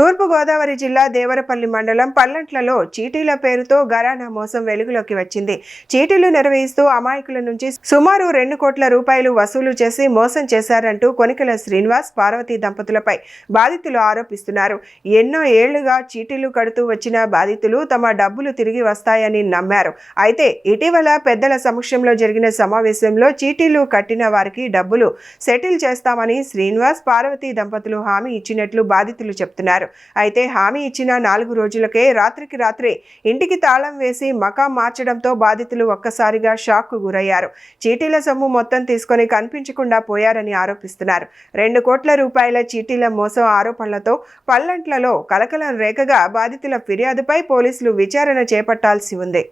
తూర్పుగోదావరి జిల్లా దేవరపల్లి మండలం పల్లంట్లలో చీటీల పేరుతో ఘరానా మోసం వెలుగులోకి వచ్చింది. చీటీలు నిర్వహిస్తూ అమాయకుల నుంచి సుమారు 2 కోట్ల రూపాయలు వసూలు చేసి మోసం చేశారంటూ కొనికల శ్రీనివాస్, పార్వతి దంపతులపై బాధితులు ఆరోపిస్తున్నారు. ఎన్నో ఏళ్లుగా చీటీలు కడుతూ వచ్చిన బాధితులు తమ డబ్బులు తిరిగి వస్తాయని నమ్మారు. అయితే ఇటీవల పెద్దల సమక్షంలో జరిగిన సమావేశంలో చీటీలు కట్టిన వారికి డబ్బులు సెటిల్ చేస్తామని శ్రీనివాస్, పార్వతి దంపతులు హామీ ఇచ్చినట్లు బాధితులు చెప్తున్నారు. అయితే హామీ ఇచ్చిన 4 రోజులకే రాత్రికి రాత్రే ఇంటికి తాళం వేసి మకాం మార్చడంతో బాధితులు ఒక్కసారిగా షాక్ కు గురయ్యారు. చీటీల సొమ్ము మొత్తం తీసుకొని కనిపించకుండా పోయారని ఆరోపిస్తున్నారు. 2 కోట్ల రూపాయల చీటీల మోసం ఆరోపణలతో పల్లంట్లలో కలకలం రేగగా బాధితుల ఫిర్యాదుపై పోలీసులు విచారణ చేపట్టాల్సి ఉంది.